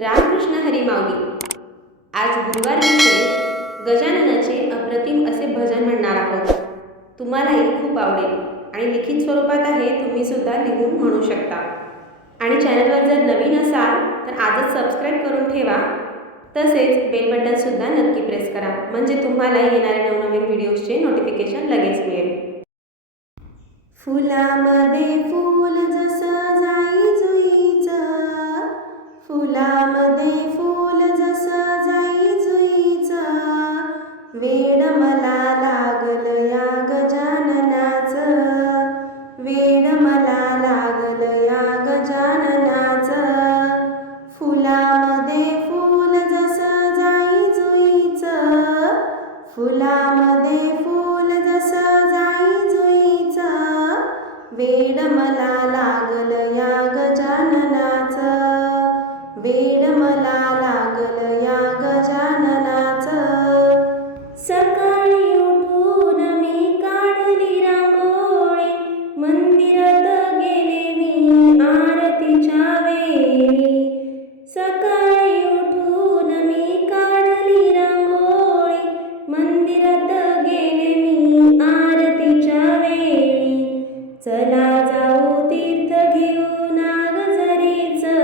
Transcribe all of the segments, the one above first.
रामकृष्ण हरी माऊली. आज गुरुवार विशेष गजाननाचे अप्रतिम असे भजन म्हणणार आहोत. तुम्हालाही खूप आवडेल आणि लिखित स्वरूपात आहे, तुम्ही सुद्धा लिहून म्हणू शकता. आणि चॅनलवर जर नवीन असाल तर आजच सबस्क्राईब करून ठेवा. तसेच बेल बटनसुद्धा नक्की प्रेस करा, म्हणजे तुम्हाला येणाऱ्या नवनवीन व्हिडिओजचे नोटिफिकेशन लगेच मिळेल. फुलामध्ये फूल जसं जाई जुईचं, फुलामध्ये फूल जसं जाई जुईचं, वेड मला लागलं या गजाननाचं, वेड मला लागलं या गजाननाचं. फुलामध्ये फूल जसं जाई जुईचं, फुलामध्ये फूल जसं जाई जुईचं, वेड मला लागलं या गजाननाचं, वेड मला लागलं या गजाननाचं. सकाळी उठून मी काढली रांगोळी, मंदिरात गेले मी आरतीच्या वेळी. सकाळी उठून मी काढली रांगोळी, मंदिरात गेले मी आरतीच्या वेळी. चला जाऊ तीर्थ घेऊ नागझरीचं,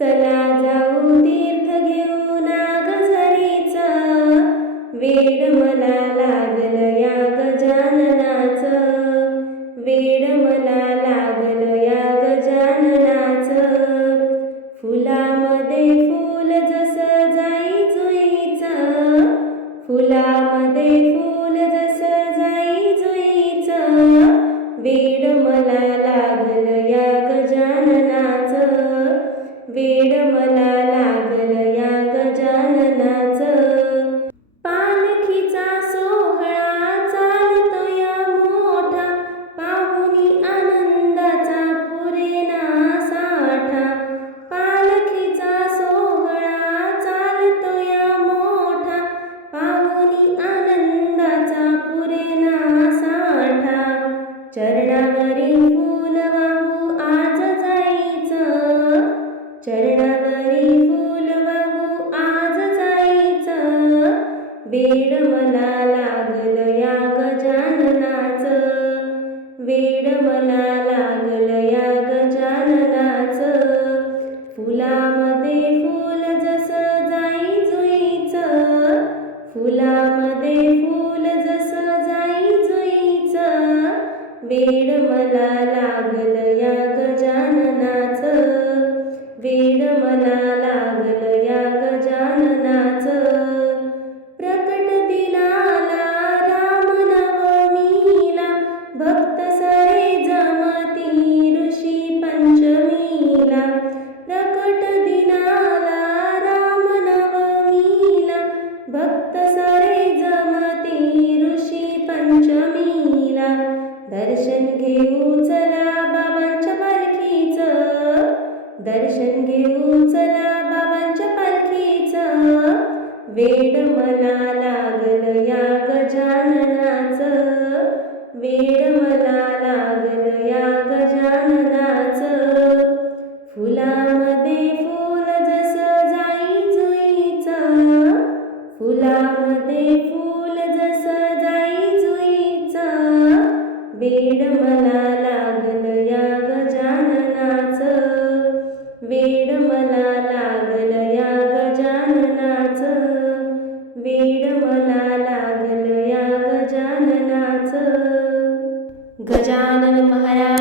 चला जाऊ तीर्थ घेऊ नागझरीचं, वेड मला लागलं या गजाननाचं, वेड मला लागलं या गजाननाचं. फुलामध्ये फूल जसं जाई जुईचं, फुलामध्ये फूल जसं जाई जुईचं, वेड मला लागलं या गजाननाचं, वेड मला लागलं या गजाननाचं. पालखीचा सोहळा चालतोय मोठा, पाहुणी आनंदाचा पुरेना साठा. पालखीचा सोहळा चालतोय मोठा, पाहुणी आनंदाचा पुरेना साठा. चरणावरी फूल वाहू आज जायचं, चरणावरी फूल वाहू आज जायचं, वेड मला लागलं या गजाननाचं, वेड मला लागलं या गजाननाचं. फुलामध्ये फूल जसं जाई जुईचं, फुलामध्ये फूल जसं जाई जुईचं, वेड मला लागलं या गजाननाचं, वेड मला लागलं या गजाननाचं. प्रकट दिनाला रामनवमीला, भक्त सारे जमती ऋषी पंचमीला. प्रकट दिनाला रामनवमीला, भक्त सारे जमती ऋषी पंचमीला. दर्शन घेऊ चला बाबांच्या पालखीचं, दर्शन घेऊ चला बाबांच्या पालखीचं, वेड मला लागलं या गजाननाचं, वेड मला लागलं या गजाननाचं. फुलामध्ये फूल जसं जाई जुईचं, फुलामध्ये फूल जसं जाई जुईचं, वेड मला लागलं या गजाननाचं, वेड मला लागलं या गजाननाचं, वेड मला लागलं या गजाननाचं. गजानन महाराज